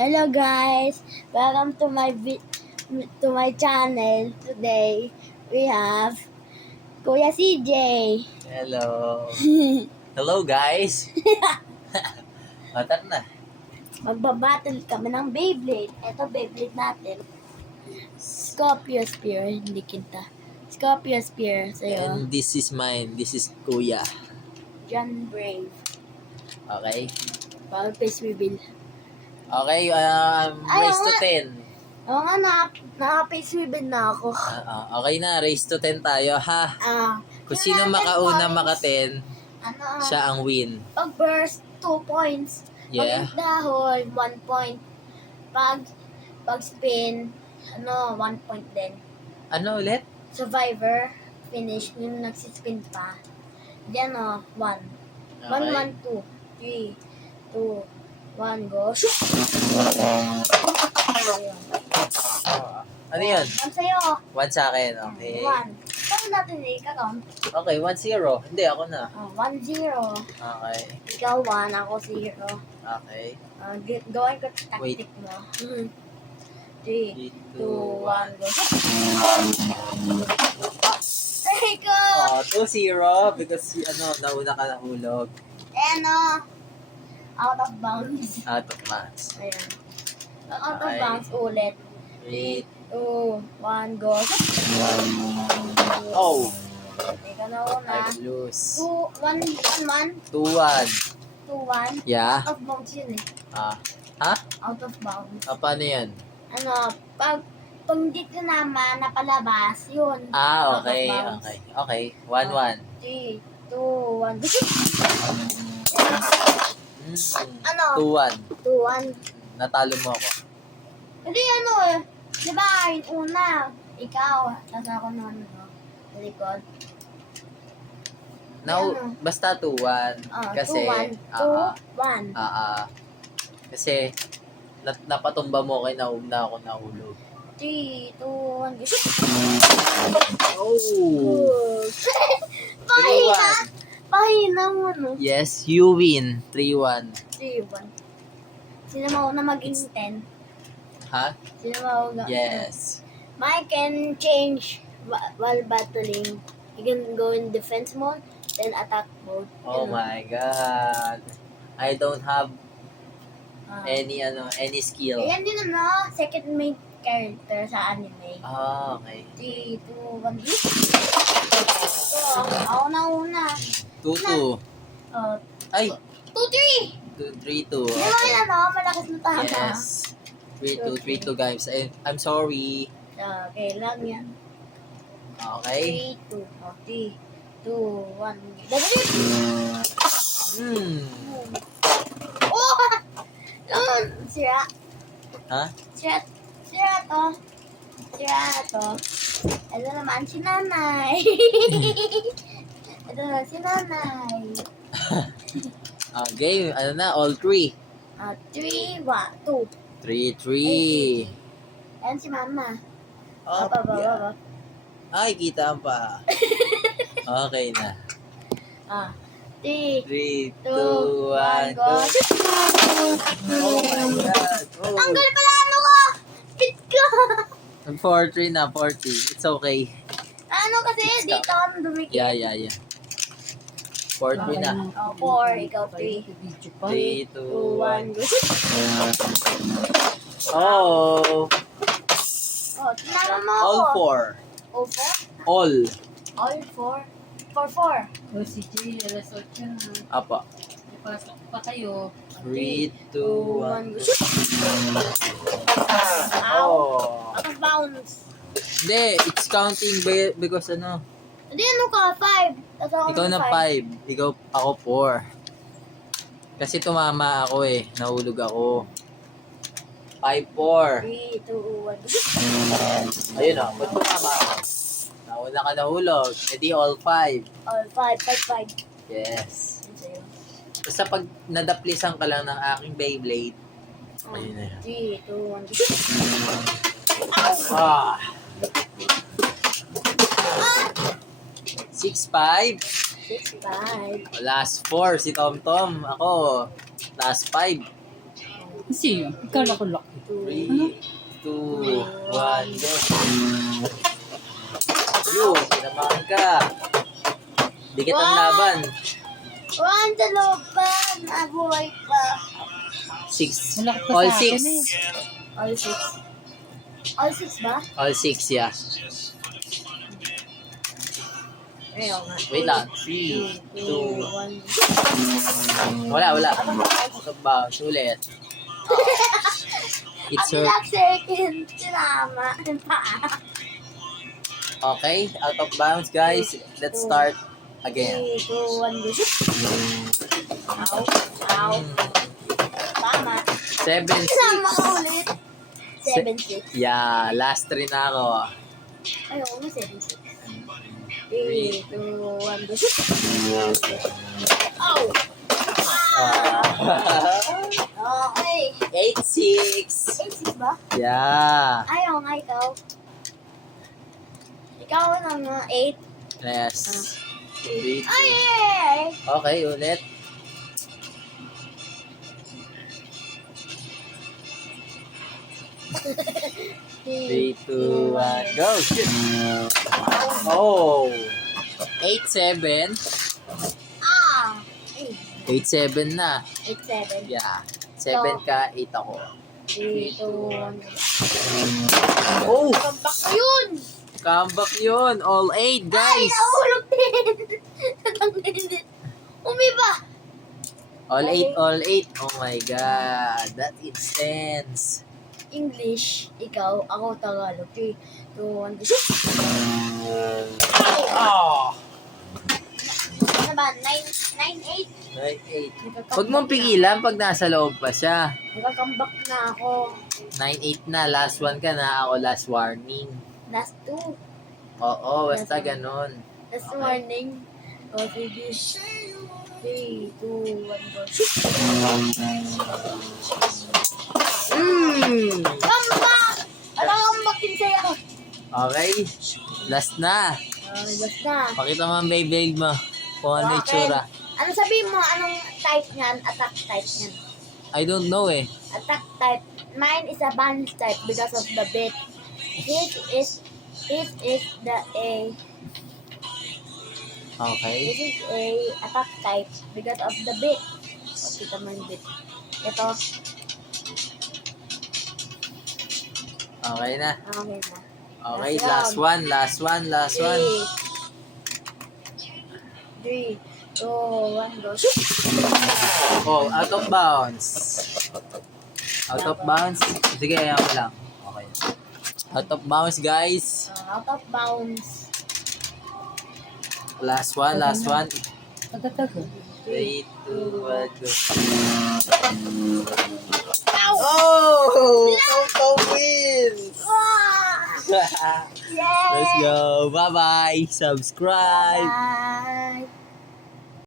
Hello guys, welcome to my channel. Today we have Kuya CJ. Hello. Hello, guys. Tara na. Magbabattle kami ng Beyblade. Ito Beyblade natin. Scorpio Spear, hindi kita. Scorpio Spear sa'yo. And this is mine. This is Kuya. John Brave. Okay? Power Face Reveal. Okay, raise to 10. Oo nga, naka-face reveal na ako. Okay na, raise to 10 tayo, ha? Kung sino makauna maka-10, siya ang win. Pag burst, 2 points. Yeah. Pag dahol, 1 point. Pag spin, 1 point din. Ano ulit? Survivor, finish, yung nagsispin pa. Diyan 1. 1, 1, 2, 3, 2, 1, go. Ano yun? 1 sa'yo. 1 sa akin, okay. 1. Saan natin i-count? Okay, 1-0. Hindi, ako na. 1-0. Okay. Ikaw 1, ako 0. Okay. Gawin ko tactic mo. 3, 2, 1, go. Ay, ko! 2-0 because nauna ka nahulog. Out of bounds. Out of match. Ayan. Out of Okay. bounds ulit. 3, 2, 1, go. oh! Ikaw na una. I lose. 2, 1, 1, 2-1. 2, 1. Yeah? Out of bounds yun eh. Ha? Out of bounds. Paano yan? Pag hindi ka naman napalabas, yun. Okay. Out of bounds. Okay. 1-1. 3, 2, 1, go. 2-1. 2, 1. Natalo mo ako. Hindi di ba, yung una, ikaw, tapos ako naman, sa likod. Now, Ano? basta 2-1. Kasi, 2, 1. kasi, napatumba mo kay nauna ako nahulog. 3, 2, 1, go. Oh! Pahina! Pahina mo, no? Yes, you win. 3-1. 3, 1. Sino mauna maging 10? Ha? Sino mauna? Yes. Mike can change while battling. You can go in defense mode, then attack mode. Oh my God. I don't have any skill. Ayan din second main character sa anime. Okay. 3, 2, 1, go. So, ako na una. 2-2. Ay! 2, 3! 3-2. Di ba yun malakas na tama? Yes. 3-2 guys. I'm sorry. Okay lang yan. Okay. 3, 2, 1. Dali! Oh! Sira. Ha? Sira to. Ito naman si nanay. Ito naman si nanay. Game. All 3. 3, 1, 2. 3-3. Ayan si mama. Up, yeah. Ay, kita pa. Okay na. 3, 3, 2, 2, 1, 1, go. go. Oh my God. Oh. Tanggal pala ko! Pit ko! 4-3 na, 40. It's okay. Kasi dito ako dumikit. Yeah. 4-3 na. 4, ikaw 3. 3, 2, 1. 1, go. Oh. Tinama mo ako. All 4. All 4? All. All 4? 4. O si Jay, alas 8 na. Apa. Pasok pa kayo. 3, 2, 1. 1, Ow! Oh. Out of bounds. Hindi, it's counting because Hindi, ka? 5. Tapos ako ikaw na 5. Ako 4. Kasi tumama ako eh. Nahulog ako. 5-4. 3, 2, 1. Ayun o, ba't tumama ako? Nauna ka nahulog. E di all 5. All 5. Yes. Basta pag nadaplisan ka lang ng aking Beyblade, ayun na yan. 3, 2, 1. Ah! 6-5. 6, 5. Last 4 si Tom Tom. Ako, last 5. Kasi yun, ikaw na ko lock. 3, 2, 1, go. Yun, tinamaan ka. Di kitang laban. One sa loob pa. Nabuhay pa. 6. Wala ka pa All sa akin 6. All six. All six ba? All 6, yeah. Ayaw nga. Wait lang. 3, 2, 1. wala. Out of bounds. Ulit. It's Ang her. ilang second. Sinama. Okay, out of bounds, guys. Let's start again. 3, 2, 1, go. Shoot. Ow. Ow. Tama. 7, 6. Sinama ka ulit. 7, 6. Yeah, last 3 na ako. Ayaw mo 7, 6. 3, 2, 1, go. Shoot. Ow. Okay. 8, 6. 8, 6 ba? Yeah. Ayaw nga ikaw. Ikaw na nga 8. Yes. 3, 2. Ay! Okay, ulit. 3, 2, 1, go! Shoot! Oh! 8, 7. Ah! 8, 7 na. 8, 7. Yeah. 7 ka, 8 ako. 3, 2, 1. Oh! Comeback ko yun! Comeback yun. All 8, Ay, guys. nahulog din! Umiba! All 8, all 8. Oh my God. That intense. English, ikaw, ako Tagalog. 3, 2, 1, shoot! Oh! Ano ba? 9, 8? 9, 8. Huwag mong pigilan pag nasa loob pa siya. Nagka-comeback na ako. 9, 8 na. Last one ka na. Ako last warning. Last 2. Oo, basta ganun. Last warning. O, sige. 3, 2, 1, go. Shoot! Comeback! Ano comeback din sa'yo? Okay. Last na. Last na. Pakita mo ang Beyblade mo. Kung ano yung Okay. tsura. Ano sabihin mo? Anong type niyan? Attack type niyan. I don't know eh. Attack type. Mine is a balance type because of the bit. His is the A. Okay. This is a attack type because of the bit. Kita mo yung bit. Ito. Okay na. Okay na. Okay, last one. 3, 2, 1, go. Shoot! Oh, out of bounds. Out of bounds. Sige, ayaw mo lang. Okay. Out of bounds, guys. Out of bounds. Last one. Taga-taga. 3, 2, 1, go. Ow! Oh! Toto wins! Ah! Yay! Let's go. Bye-bye. Subscribe. Bye!